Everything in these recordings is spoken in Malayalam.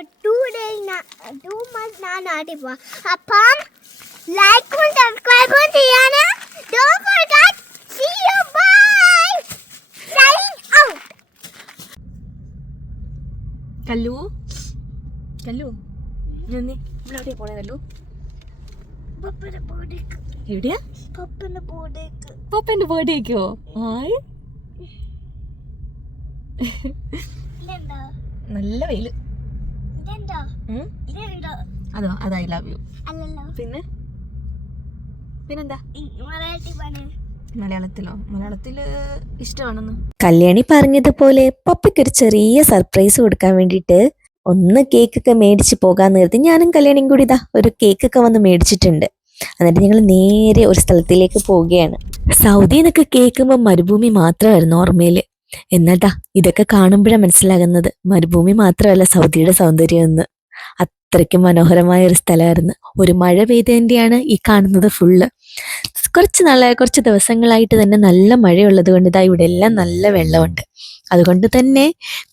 2 months ഞാൻ നാട്ടിൽ പോവാം. അപ്പം ലൈക്കും സബ്സ്ക്രൈബും ചെയ്യാന് don't forget. See you. Bye. Sign out. കല്ലു ഞാൻ എവിടെയാ പോണേ കല്ലു? എവിടെയാ? പപ്പന്റെ ബർത്ത്ഡേക്കോ? ആയി നല്ല വെയില്. അതോ അത് ഐ ലവ് യു. പിന്നെന്താ മലയാളത്തില് ഇഷ്ടമാണെന്ന്. കല്യാണി പറഞ്ഞതുപോലെ പപ്പയ്ക്കൊരു ചെറിയ സർപ്രൈസ് കൊടുക്കാൻ വേണ്ടിയിട്ട് ഒന്ന് കേക്കൊക്കെ മേടിച്ച് പോകാൻ നേരത്തെ ഞാനും കല്യാണിയും കൂടി ഇതാ ഒരു കേക്കൊക്കെ വന്ന് മേടിച്ചിട്ടുണ്ട്. എന്നിട്ട് ഞങ്ങൾ നേരെ ഒരു സ്ഥലത്തിലേക്ക് പോവുകയാണ്. സൗദിയിൽ നിന്നൊക്കെ കേൾക്കുമ്പോൾ മരുഭൂമി മാത്രമായിരുന്നു ഓർമ്മയില്. എന്നാട്ടാ ഇതൊക്കെ കാണുമ്പോഴാണ് മനസ്സിലാകുന്നത് മരുഭൂമി മാത്രമല്ല സൗദിയുടെ സൗന്ദര്യം എന്ന്. അത്രയ്ക്കും മനോഹരമായ ഒരു സ്ഥലമായിരുന്നു. ഒരു മഴ പെയ്തതിൻ്റെയാണ് ഈ കാണുന്നത് ഫുള്ള്. കുറച്ച് ദിവസങ്ങളായിട്ട് തന്നെ നല്ല മഴയുള്ളത് കൊണ്ട് ഇതാ ഇവിടെ എല്ലാം നല്ല വെള്ളമുണ്ട്. അതുകൊണ്ട് തന്നെ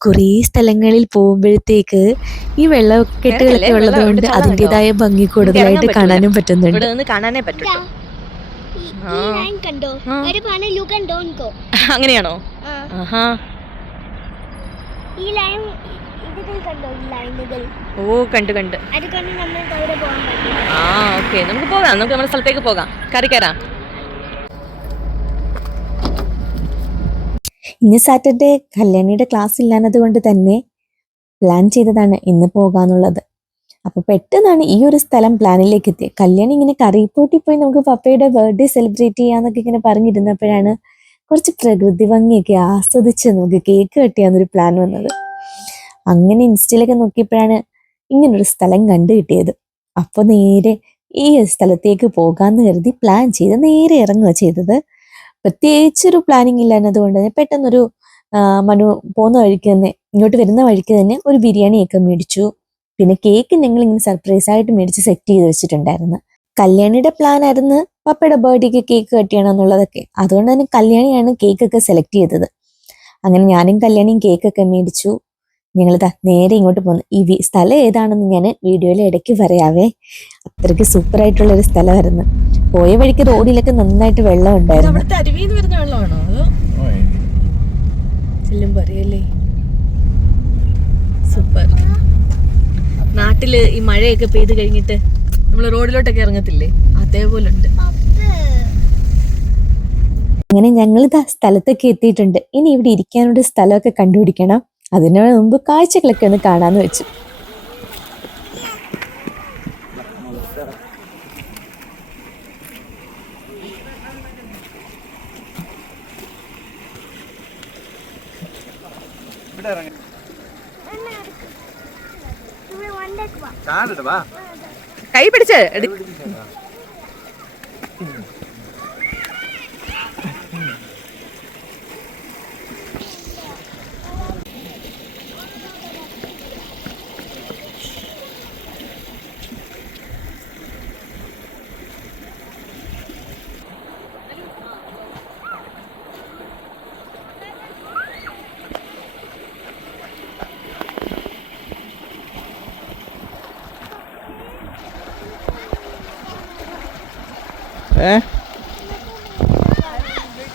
കുറേ സ്ഥലങ്ങളിൽ പോകുമ്പോഴത്തേക്ക് ഈ വെള്ളക്കെട്ടുകളൊക്കെ ഉള്ളത് കൊണ്ട് അതിൻ്റെതായ ഭംഗി കൂടുതലായിട്ട് കാണാനും പറ്റുന്നുണ്ട്. അങ്ങനെയാണോ? ഓ കണ്ട് ഓക്കെ നമുക്ക് പോകാം. നമുക്ക് നമ്മുടെ സ്ഥലത്തേക്ക് പോകാം. കയറാം. ഇന്ന് സാറ്റർഡേ കല്യാണിയുടെ ക്ലാസ് ഇല്ലാഞ്ഞത് കൊണ്ട് തന്നെ പ്ലാൻ ചെയ്തതാണ് ഇന്ന് പോകാന്നുള്ളത്. അപ്പൊ പെട്ടെന്നാണ് ഈ ഒരു സ്ഥലം പ്ലാനിലേക്ക് എത്തിയത്. കല്യാണി ഇങ്ങനെ കറിപ്പോട്ടി പോയി നമുക്ക് പപ്പയുടെ ബർത്ത്ഡേ സെലിബ്രേറ്റ് ചെയ്യാന്നൊക്കെ ഇങ്ങനെ പറഞ്ഞിരുന്നപ്പോഴാണ് കുറച്ച് പ്രകൃതി ഭംഗിയൊക്കെ ആസ്വദിച്ച് നമുക്ക് കേക്ക് കട്ടിയാന്നൊരു പ്ലാൻ വന്നത്. അങ്ങനെ ഇൻസ്റ്റയിലൊക്കെ നോക്കിയപ്പോഴാണ് ഇങ്ങനൊരു സ്ഥലം കണ്ടു കിട്ടിയത്. അപ്പോൾ നേരെ ഈ സ്ഥലത്തേക്ക് പോകാമെന്ന് കരുതി പ്ലാൻ ചെയ്ത് നേരെ ഇറങ്ങുക ചെയ്തത്. പ്രത്യേകിച്ചൊരു പ്ലാനിങ് ഇല്ലാഞ്ഞതുകൊണ്ട് തന്നെ പെട്ടെന്നൊരു മനു പോകുന്ന വഴിക്ക് തന്നെ ഇങ്ങോട്ട് വരുന്ന വഴിക്ക് തന്നെ ഒരു ബിരിയാണിയൊക്കെ മേടിച്ചു. പിന്നെ കേക്ക് ഞങ്ങളിങ്ങനെ സർപ്രൈസായിട്ട് മേടിച്ച് സെറ്റ് ചെയ്ത് വെച്ചിട്ടുണ്ടായിരുന്നു. കല്യാണിയുടെ പ്ലാൻ ആയിരുന്നു പപ്പയുടെ ബർത്ത്ഡേക്ക് കേക്ക് കട്ട് ചെയ്യണം എന്നുള്ളതൊക്കെ. അതുകൊണ്ട് തന്നെ കല്യാണിയാണ് കേക്കൊക്കെ സെലക്ട് ചെയ്തത്. അങ്ങനെ ഞാനും കല്യാണിയും കേക്കൊക്കെ മേടിച്ചു. ഞങ്ങളിതാ നേരെ ഇങ്ങോട്ട് പോകുന്നു. ഈ സ്ഥലം ഏതാണെന്ന് ഞാൻ വീഡിയോയിൽ ഇടയ്ക്ക് പറയാവേ. അത്രയ്ക്ക് സൂപ്പറായിട്ടുള്ളൊരു സ്ഥലമായിരുന്നു. പോയ വഴിക്ക് റോഡിലൊക്കെ നന്നായിട്ട് വെള്ളം ഉണ്ടായിരുന്നു. സൂപ്പർ. നാട്ടില് ഈ മഴയൊക്കെ പെയ്ത് കഴിഞ്ഞിട്ട് നമ്മള് റോഡിലോട്ടൊക്കെ ഇറങ്ങത്തില്ലേ, അതേപോലെ ഉണ്ട്. അങ്ങനെ ഞങ്ങളിതാ സ്ഥലത്തൊക്കെ എത്തിയിട്ടുണ്ട്. ഇനി ഇവിടെ ഇരിക്കാനുള്ള സ്ഥലമൊക്കെ കണ്ടുപിടിക്കണം. അതിനു മുമ്പ് കാഴ്ചകളൊക്കെ ഒന്ന് കാണാന്ന് വെച്ചു. കൈ പിടിച്ച്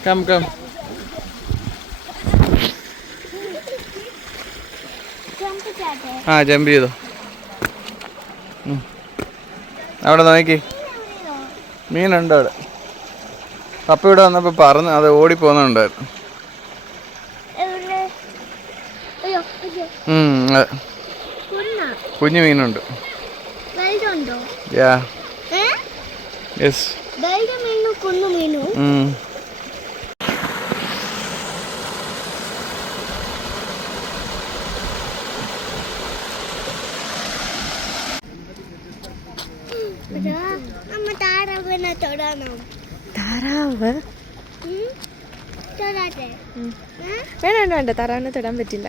Come. ജമ്പ് ചെയ്തോ. അവിടെ നോക്കി മീനുണ്ട് അവിടെ. പപ്പ ഇവിടെ വന്നപ്പോൾ പറന്ന് അത് ഓടിപ്പോന്നുണ്ടായിരുന്നു. കുഞ്ഞു മീനുണ്ട്. യെസ്. താറാവ് വേണ്ട, താറാവിനെ തൊടാൻ പറ്റില്ല.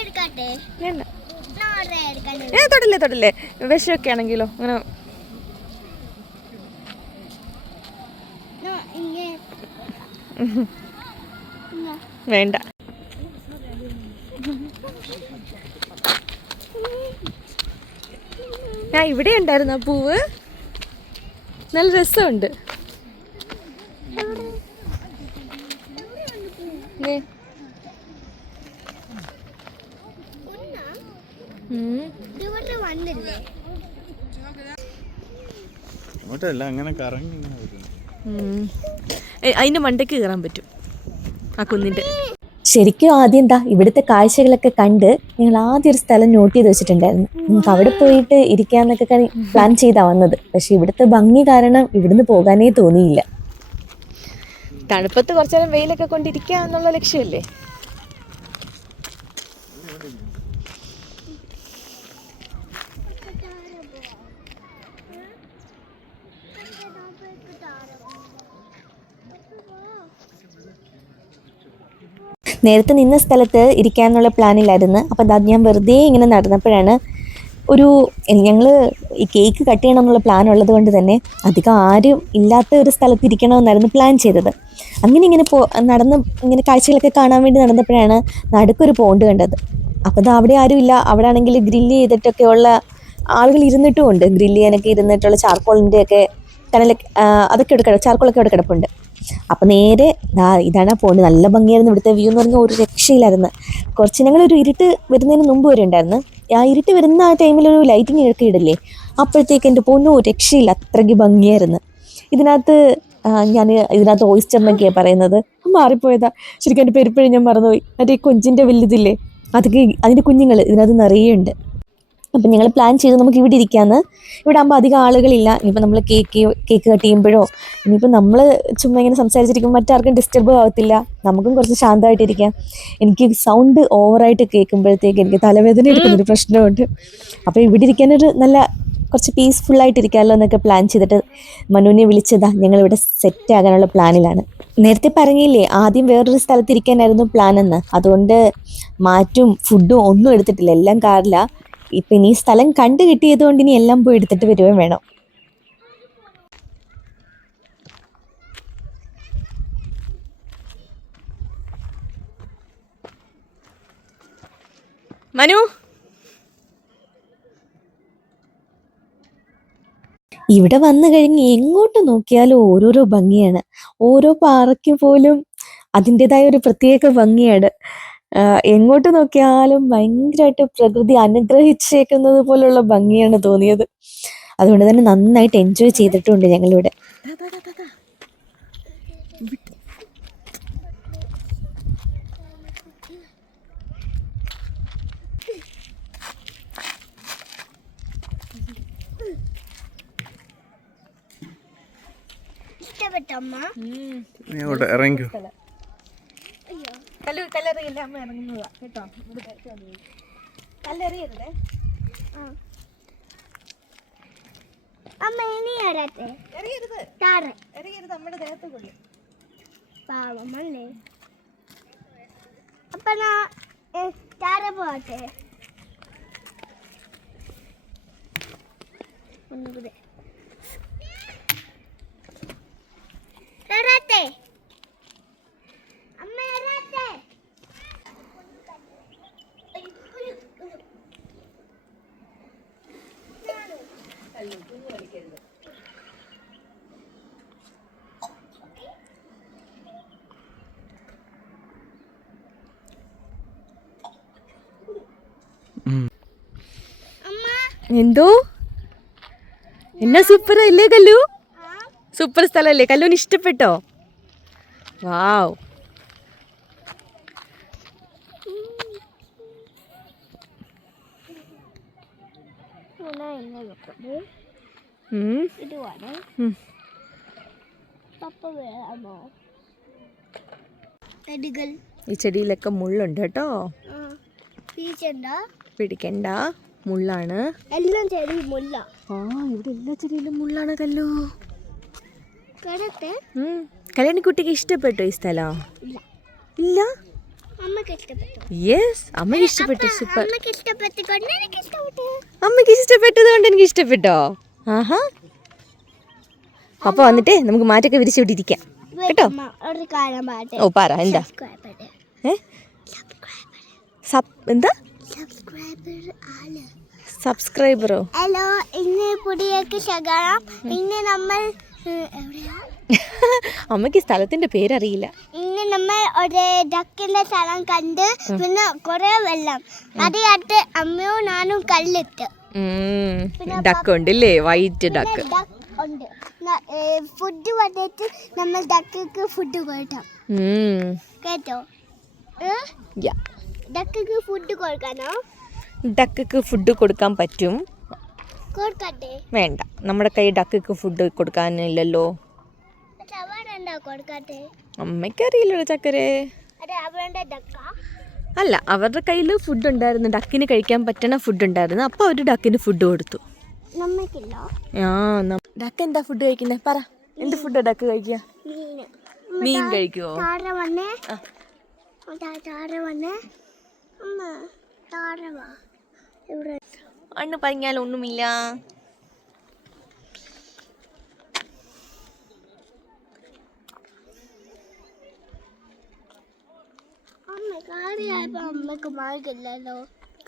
എടുക്കട്ടെ? വേണ്ട, നാളെ എടുക്കട്ടെ? തൊടില്ലേ വിഷമൊക്കെ ആണെങ്കിലോ അങ്ങനെ വേണ്ട. ഞാൻ ഇവിടെ ഉണ്ടായിരുന്നു ആ പൂവ്, നല്ല രസമുണ്ട്. വന്നില്ലേ? അങ്ങനെ കറങ്ങി അതിന്റെ മണ്ടയ്ക്ക് കയറാൻ പറ്റും ആ കുന്നിന്റെ. ശരിക്കും ആദ്യം എന്താ ഇവിടുത്തെ കാഴ്ചകളൊക്കെ കണ്ട് ഞങ്ങൾ ആദ്യം ഒരു സ്ഥലം നോട്ട് ചെയ്ത് വെച്ചിട്ടുണ്ടായിരുന്നു. നമുക്ക് അവിടെ പോയിട്ട് ഇരിക്കാന്നൊക്കെ പ്ലാൻ ചെയ്താ വന്നത്. പക്ഷെ ഇവിടുത്തെ ഭംഗി കാരണം ഇവിടുന്ന് പോകാനേ തോന്നിയില്ല. തണുപ്പത്ത് കുറച്ചു നേരം വെയിലൊക്കെ കൊണ്ടിരിക്കുക എന്നുള്ള ലക്ഷ്യമല്ലേ. നേരത്തെ നിന്ന സ്ഥലത്ത് ഇരിക്കാനുള്ള പ്ലാനില്ലായിരുന്നു. അപ്പം ഞാൻ വെറുതെ ഇങ്ങനെ നടന്നപ്പോഴാണ് ഞങ്ങൾ ഈ കേക്ക് കട്ട് ചെയ്യണം എന്നുള്ള പ്ലാൻ ഉള്ളത് കൊണ്ട് തന്നെ അധികം ആരും ഇല്ലാത്ത ഒരു സ്ഥലത്ത് ഇരിക്കണമെന്നായിരുന്നു പ്ലാൻ ചെയ്തത്. അങ്ങനെ ഇങ്ങനെ നടന്ന് ഇങ്ങനെ കാഴ്ചകളൊക്കെ കാണാൻ വേണ്ടി നടന്നപ്പോഴാണ് നടുക്കൊരു പോണ്ട് കണ്ടത്. അപ്പോൾ അത് അവിടെ ആരും ഇല്ല. അവിടെ ആണെങ്കിൽ ഗ്രില്ല് ചെയ്തിട്ടൊക്കെ ഉള്ള ആളുകൾ ഇരുന്നിട്ടും ഉണ്ട്. ഗ്രില്ല് ചെയ്യാനൊക്കെ ഇരുന്നിട്ടുള്ള ചാർക്കോളിൻ്റെ ഒക്കെ അതൊക്കെ ചാർക്കോളൊക്കെ അവിടെ കിടപ്പുണ്ട്. അപ്പം നേരെ ഇതാണ് ആ പോണ്ട്. നല്ല ഭംഗിയായിരുന്നു ഇവിടുത്തെ വ്യൂ എന്ന് പറഞ്ഞാൽ ഒരു രക്ഷയിലായിരുന്നു. ഞങ്ങളൊരു ഇരുട്ട് വരുന്നതിന് മുമ്പ് വരെ ഉണ്ടായിരുന്നു. ആ ഇരുട്ട് വരുന്ന ആ ടൈമിലൊരു ലൈറ്റിങ് ഒക്കെ ഇടില്ലേ, അപ്പോഴത്തേക്ക് എൻ്റെ പൊന്നോ രക്ഷയില്ല, അത്രയ്ക്ക് ഭംഗിയായിരുന്നു. ഇതിനകത്ത് ഓയിസ്റ്റർ എന്നൊക്കെയാണ് പറയുന്നത്. മാറിപ്പോയതാ, ശരിക്കും എൻ്റെ പെരുപ്പഴി ഞാൻ മറന്നുപോയി. മറ്റേ കൊഞ്ചിൻ്റെ വലുതില്ലേ, അതൊക്കെ അതിൻ്റെ കുഞ്ഞുങ്ങൾ ഇതിനകത്ത് നിറയെ ഉണ്ട്. അപ്പം ഞങ്ങൾ പ്ലാൻ ചെയ്തു നമുക്ക് ഇവിടെ ഇരിക്കാമെന്ന്. ഇവിടെ ആകുമ്പോൾ അധികം ആളുകളില്ല. ഇനിയിപ്പോൾ നമ്മൾ കേക്ക് കട്ട് ചെയ്യുമ്പോഴോ ഇനിയിപ്പോൾ നമ്മൾ ചുമ്മാ ഇങ്ങനെ സംസാരിച്ചിരിക്കുമ്പോൾ മറ്റാർക്കും ഡിസ്റ്റർബ് ആവത്തില്ല. നമുക്കും കുറച്ച് ശാന്തമായിട്ടിരിക്കാം. എനിക്ക് സൗണ്ട് ഓവറായിട്ട് കേൾക്കുമ്പോഴത്തേക്ക് എനിക്ക് തലവേദന എടുക്കുന്നൊരു പ്രശ്നമുണ്ട്. അപ്പോൾ ഇവിടെ ഇരിക്കാനൊരു കുറച്ച് പീസ്ഫുള്ളായിട്ടിരിക്കാമല്ലോ എന്നൊക്കെ പ്ലാൻ ചെയ്തിട്ട് മനുവിനെ വിളിച്ചതാ. ഞങ്ങളിവിടെ സെറ്റ് ആകാനുള്ള പ്ലാനിലാണ്. നേരത്തെ പറഞ്ഞില്ലേ ആദ്യം വേറൊരു സ്ഥലത്തിരിക്കാനായിരുന്നു പ്ലാനെന്ന്. അതുകൊണ്ട് മാറ്റും ഫുഡും ഒന്നും എടുത്തിട്ടില്ല, എല്ലാം കാറിലാണ്. ഇപ്പം ഇനി സ്ഥലം കണ്ടു കിട്ടിയത് കൊണ്ട് ഇനി എല്ലാം പോയി എടുത്തിട്ട് വരുവേം വേണം. മനു, ഇവിടെ വന്നു കഴിഞ്ഞ് എങ്ങോട്ട് നോക്കിയാലും ഓരോരോ ഭംഗിയാണ്. ഓരോ പാറയ്ക്ക് പോലും അതിൻ്റെതായ ഒരു പ്രത്യേക ഭംഗിയാണ്. എങ്ങോട്ട് നോക്കിയാലും ഭയങ്കരമായിട്ട് പ്രകൃതി അനുഗ്രഹിച്ചേക്കുന്നത് പോലുള്ള ഭംഗിയാണ് തോന്നിയത്. അതുകൊണ്ട് തന്നെ നന്നായിട്ട് എൻജോയ് ചെയ്തിട്ടുണ്ട് ഞങ്ങളിവിടെ. ഇറങ്ങിക്കോ. കല്ലെറിയില്ല, അമ്മ ഇറങ്ങുന്നതാ കേട്ടോ. കല്ലെറിയരുതേ. എറിയരുത്, അമ്മയുടെ ദേഹത്ത് കൊള്ളും. പാവമല്ലേ. അപ്പൊ ഞാൻ പോട്ടെ. ഒന്നുകൂടെ എന്തോ എന്നാ സൂപ്പർ അല്ലേ കല്ലു? സൂപ്പർ സ്ഥലല്ലേ? കല്ലുവിന് ഇഷ്ടപ്പെട്ടോ? വാവ്. ഈ ചെടിയിലൊക്കെ മുള്ളുണ്ട് കേട്ടോ, പിടിക്കണ്ട, മുള്ളാണ്. എല്ലാം ചെടി മുള്ള. ഇവിടെ എല്ലാ ചെടിയിലും മുള്ളാണ് കല്ലു. കല്യാണിക്കുട്ടിക്ക് ഇഷ്ടപ്പെട്ടോ ഈ സ്ഥലം? ഇല്ല. അമ്മക്ക് ഇഷ്ടപ്പെട്ടു. യെസ്, അമ്മക്ക് ഇഷ്ടപ്പെട്ടു. സൂപ്പർ. അമ്മക്ക് ഇഷ്ടപ്പെട്ടു. എനിക്ക് ഇഷ്ടപ്പെട്ടു. അമ്മക്ക് ഇഷ്ടപ്പെട്ടത് കൊണ്ട് എനിക്ക് ഇഷ്ടപ്പെട്ടോ? ആഹാ. അപ്പൊ വന്നിട്ട് നമുക്ക് മാറ്റൊക്കെ വിരിച്ചുകൊണ്ടിരിക്കാം കേട്ടോ. ഒരു കാര്യം പറയട്ടെ. ഓ പറ, എന്താ? എന്താ സബ്സ്ക്രൈബറോ? ഹലോ, ഇന്ന് പുതിയ ശകലം. ഇന്ന് നമ്മൾ എവിടെയാ? അമ്മക്ക് സ്ഥലത്തിന്റെ പേരറിയില്ല. ഇന്ന് നമ്മൾ ഒരു ഡക്കിന്റെ സ്ഥലം കണ്ട്, പിന്നെ കുറെ വെള്ളം, അതിനകത്ത് അമ്മയും ഞാനും കല്ലിട്ട്. ഡക്ക് ഉണ്ടല്ലേ, വൈറ്റ് ഡക്ക് ഉണ്ട്. ഫുഡ് വന്നിട്ട് നമ്മൾ ഡക്കിക്ക് ഫുഡ് കൊടുക്കാം കേട്ടോ. ഡക്കിക്ക് ഫുഡ് കൊടുക്കാനോ? ഡക്കിക്ക് ഫുഡ് കൊടുക്കാൻ പറ്റും. കൊടുക്കട്ടെ? വേണ്ട, നമ്മുടെ കൈ ഡക്കിക്ക് ഫുഡ് കൊടുക്കാനില്ലല്ലോ. കൊടുക്കട്ടെ? അമ്മയ്ക്കറിയില്ലല്ലോ ചക്കരെ. അല്ല, അവരുടെ കയ്യിൽ ഫുഡ് ഉണ്ടായിരുന്നു, ഡക്കിന് കഴിക്കാൻ പറ്റണ ഫുഡ് ഉണ്ടായിരുന്നു. അപ്പോൾ ഒരു ഡക്കിന് ഫുഡ് കൊടുത്തു. ഡക്ക് എന്താ ഫുഡ് കഴിക്കുന്നത്? പറ, എന്ത് ഫുഡാ ഡക്ക് കഴിക്കുക? മീൻ കഴിക്കുവോ? അണ്ണു പറഞ്ഞാൽ ഒന്നുമില്ല.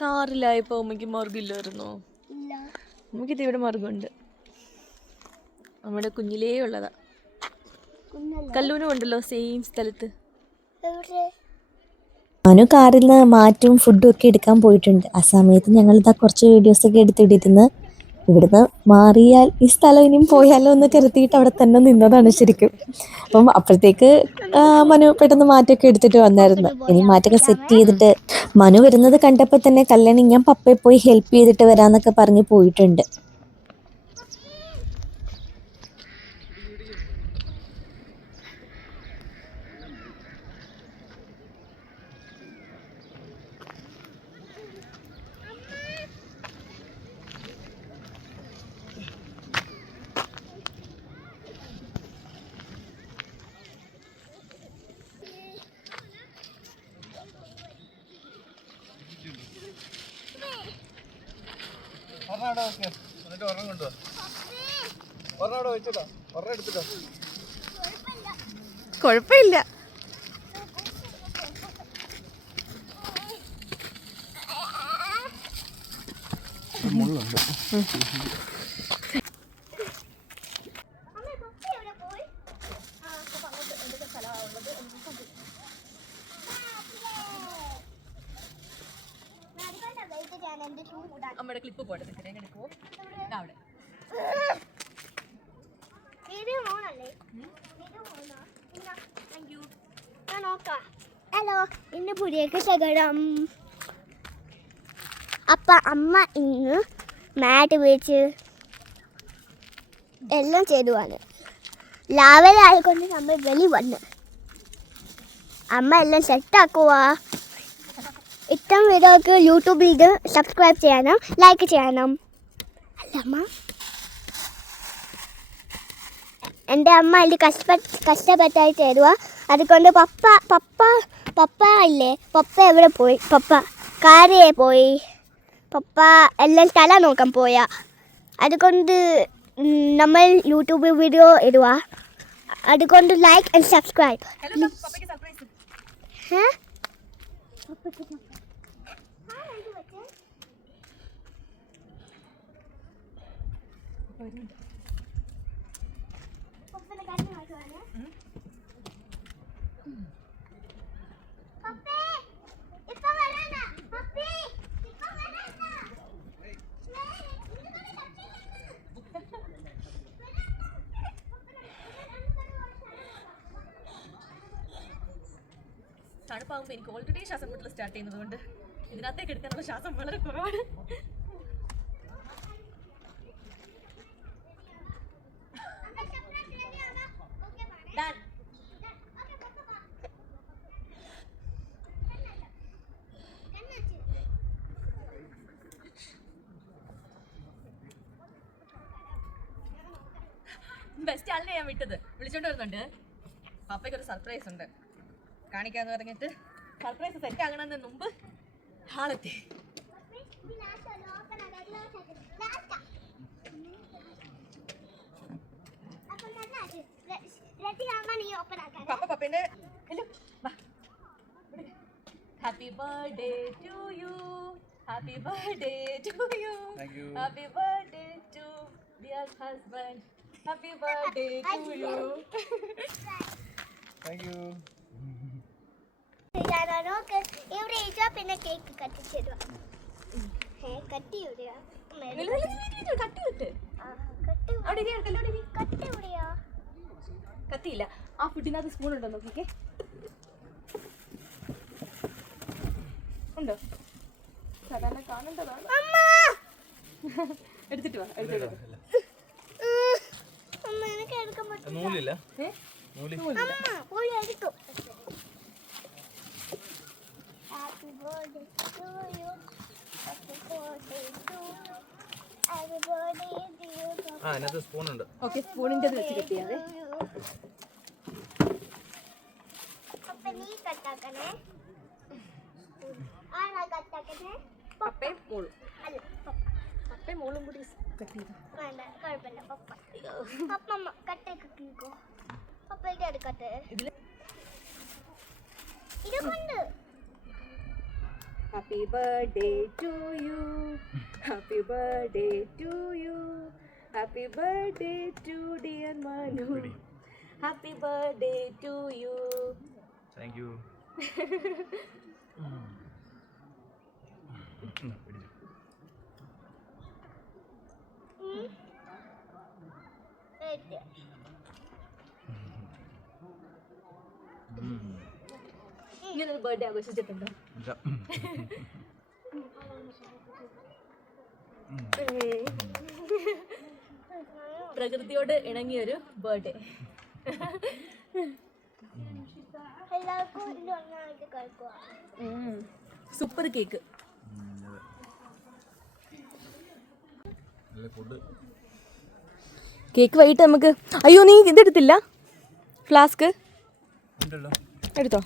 കാറിലായപ്പോ അമ്മയ്ക്ക് മാർഗമില്ലായിരുന്നോ? നമുക്കിത് ഇവിടെ മാർഗമുണ്ട്. നമ്മുടെ കുഞ്ഞിലേ ഉള്ളതാ. കല്ലൂനും ഉണ്ടല്ലോ സെയിം സ്ഥലത്ത്. മനു കാറിൽ നിന്ന് മാറ്റും ഫുഡും ഒക്കെ എടുക്കാൻ പോയിട്ടുണ്ട്. ആ സമയത്ത് ഞങ്ങളിതാ കുറച്ച് വീഡിയോസൊക്കെ എടുത്തിട്ടിരുന്ന് ഇവിടുന്ന് മാറിയാൽ ഈ സ്ഥലം ഇനിയും പോയാലോ എന്ന് കരുതിയിട്ട് അവിടെ തന്നെ നിന്നതാണ് ശരിക്കും. അപ്പം അപ്പോഴത്തേക്ക് മനു പെട്ടെന്ന് മാറ്റമൊക്കെ എടുത്തിട്ട് വന്നായിരുന്നു. ഇനി മാറ്റമൊക്കെ സെറ്റ് ചെയ്തിട്ട് മനു വരുന്നത് കണ്ടപ്പോൾ തന്നെ കല്യാണി ഞാൻ പപ്പയെ പോയി ഹെൽപ്പ് ചെയ്തിട്ട് വരാമെന്നൊക്കെ പറഞ്ഞ് പോയിട്ടുണ്ട്. കുഴപ്പമില്ല. അമ്മയുടെ ക്ലിപ്പ് പോട്ടെ. ഹലോ, ഇന്ന് പുതിയ ശകലം. അപ്പ അമ്മ ഇന്ന് മാറ്റ് വെച്ച് എല്ലാം ചെയ്തുവാണ്. ലാവലായിക്കൊണ്ട് നമ്മൾ വെളി വന്ന് അമ്മ എല്ലാം സെറ്റാക്കുക. ഇത്തരം വീഡിയോക്ക് യൂട്യൂബിൽ ഇത് സബ്സ്ക്രൈബ് ചെയ്യണം, ലൈക്ക് ചെയ്യണം. അല്ല അമ്മ, എൻ്റെ അമ്മ അതിൽ കഷ്ടപ്പെട്ടായി തരുക. അതുകൊണ്ട് പപ്പ ഇല്ലേ, പപ്പ എവിടെ പോയി? പപ്പ കാറിയെ പോയി. പപ്പ എല്ലാം തല നോക്കാൻ പോയാ. അതുകൊണ്ട് നമ്മൾ യൂട്യൂബ് വീഡിയോ ഇടുക. അതുകൊണ്ട് ലൈക്ക് ആൻഡ് സബ്സ്ക്രൈബ്. തണുപ്പാകുമ്പോൾ എനിക്ക് ഓൾറെഡി ശ്വാസം മുട്ടൽ സ്റ്റാർട്ട് ചെയ്യുന്നത് കൊണ്ട് ഇതിനകത്തേക്ക് എടുക്കാനുള്ള ശ്വാസം വളരെ കുറവാണ്. ബെസ്റ്റ് ആളിനെ ഞാൻ വിട്ടത് വിളിച്ചോണ്ട് വരുന്നുണ്ട്. പപ്പയ്ക്ക് ഒരു സർപ്രൈസ് ഉണ്ട് കാണിക്കാന്ന് പറഞ്ഞിട്ട് സർപ്രൈസ് സെറ്റ് ആകണമെന്ന് മുമ്പ് ഹാളെത്തി. പപ്പ പപ്പേന്റെ happy birthday to you, happy birthday to you, happy birthday to dear husband, happy birthday to you. Thank you. ഇവിടെ ഇരിക്കുക, പിന്നെ കേക്ക് കട്ടിച്ചിടുക. കട്ടി എവിടെയാ? കട്ടി എവിടെയാ? കത്തിയില്ല. ആ ഫുഡിനകത്ത് സ്പൂൺ ഉണ്ടോ നോക്കിക്കേ. ഉണ്ടോ? സാധാരണ കാണേണ്ടതാണ്. എടുത്തിട്ട് വാ, എടുത്തിട്ട് നൂലില്ല. Happy birthday to you. Happy birthday to you. Happy birthday to you. ആ അതിനകത്ത് സ്പൂൺ ഉണ്ട്. ഓക്കെ, സ്പൂണിൻ്റെ വെച്ച് കിട്ടിയാതെ. അപ്പൊ നീ കട്ടാക്കണേ. ആരാ കട്ടാക്കണേ? പപ്പയും മോളും. അല്ല, പപ്പയും മോളും കൂടി കട്ട് ചെയ്തു. വേണ്ട, കുഴപ്പമില്ല. പപ്പ അമ്മ കട്ടയൊക്കെ കിളിക്കോ. പപ്പ ഇതെടുക്കട്ടെ. ഇത് കൊണ്ട് Happy birthday to you, happy birthday to you, happy birthday to dear Manu, happy birthday to you. Thank you. ഇങ്ങനെ ഒരു ബർത്ത്ഡേ ആഘോഷിച്ചിട്ടുണ്ടോ? പ്രകൃതിയോട് ഇണങ്ങിയൊരു ബർത്ത്ഡേ. എല്ലാവർക്കും ഒന്നായിട്ട് കഴിക്കുക. Super cake. കേക്ക് വൈകിട്ട് നമുക്ക്. അയ്യോ, നീ ഇതെടുത്തില്ല? ഫ്ലാസ്ക് എടുത്തോ.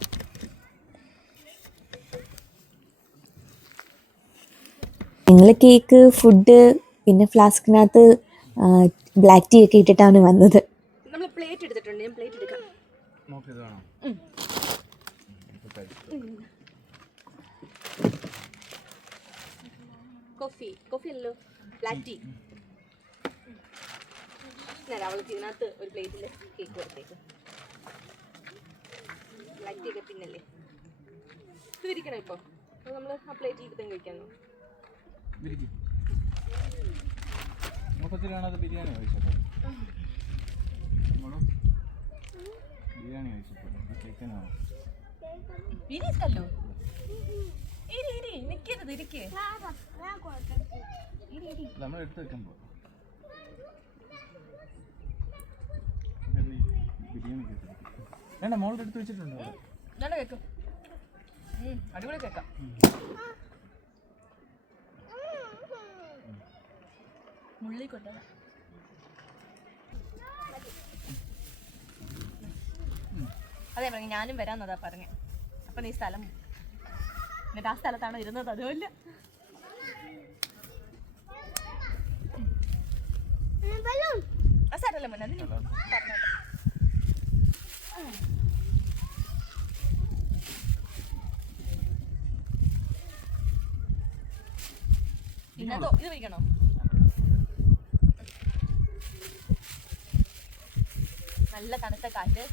ഞങ്ങൾ കേക്ക്, ഫുഡ്, പിന്നെ ഫ്ലാസ്കിനകത്ത് ബ്ലാക്ക് ടീ ഒക്കെ ഇട്ടിട്ടാണ് വന്നത്. നമ്മൾ പ്ലേറ്റ് എടുത്തിട്ടുണ്ട്. ഞാൻ പ്ലേറ്റ് എടുക്കാം. കോഫി അല്ലല്ലോ, ബ്ലാക്ക് ടീ. അവൾക്ക് ഇതിനകത്ത് ഒരു പ്ലേറ്റിൽ കേക്ക് കൊടുത്തേക്ക്. ബ്ലാക്ക് ടീ ഒക്കെ പിന്നല്ലേ ഇത് വിരിക്കണം. ഇപ്പോൾ നമ്മൾ ആ പ്ലേറ്റിൽ തന്നെ കഴിക്കാമോ? ബിരിയാണി കഴിച്ചപ്പോൾ ബിരിയാണി കഴിച്ചപ്പോൾ ചിക്കനാണോ? ഇരിക്കല്ലോ, നിൽക്കരുത്, ഇരിക്കേ. നമ്മൾ എടുത്ത് വെക്കുമ്പോൾ ബിരിയാണി വേണ്ട, മോളുടെ എടുത്ത് വെച്ചിട്ടുണ്ടോ? വേണ്ട, കേൾക്കും. അടിപൊളി കേൾക്കാം. മുള്ളി കൊണ്ടതാ. അതെ പറഞ്ഞു, ഞാനും വരാന്നതാ പറഞ്ഞ. അപ്പൊ നീ സ്ഥലം എന്നിട്ട് ആ സ്ഥലത്താണോ ഇരുന്നത്? അതുമില്ല. ആ സാരല്ല മുന്നേ പിന്നതോ ഇത് വയ്ക്കണോ? നല്ല തണുത്ത കാറ്റ്,